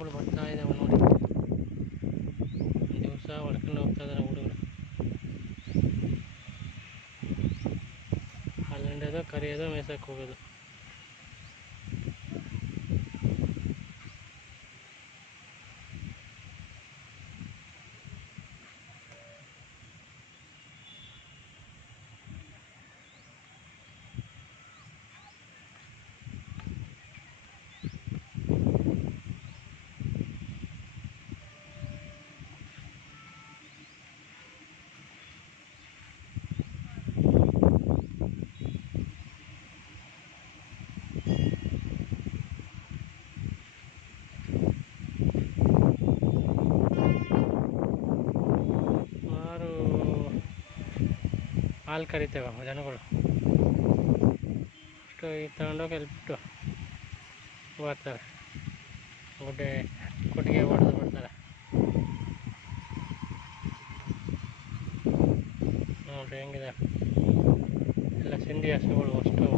ದನಗಳು ಬರ್ತಾ ಇದ್ದಾವೆ ನೋಡಿ. ದಿವಸ ಹೊಡ್ಕೊಂಡು ಹೋಗ್ತಾ ಇದ್ದಾರೆ ಹುಡುಗರು. ಅಲ್ಲಿಂಡೋದು ಕರಿಯೋದು ಮೇಯ್ಸಕ್ಕೆ ಹೋಗೋದು. ಹಾಲು ಕರಿತೇವೆ ಜನಗಳು ಅಷ್ಟು ಈಗ ತಗೊಂಡೋಗಿ ಅಲ್ಲಿ ಬಿಟ್ಟು ಬರ್ತಾರೆ. ಕೊಟ್ಟಿಗೆ ಹೊಡೆದು ಬಿಡ್ತಾರೆ ನೋಡ್ರಿ ಹೆಂಗಿದೆ ಎಲ್ಲ ಸಿಂಧಿ ಹಸುಗಳು ಅಷ್ಟು.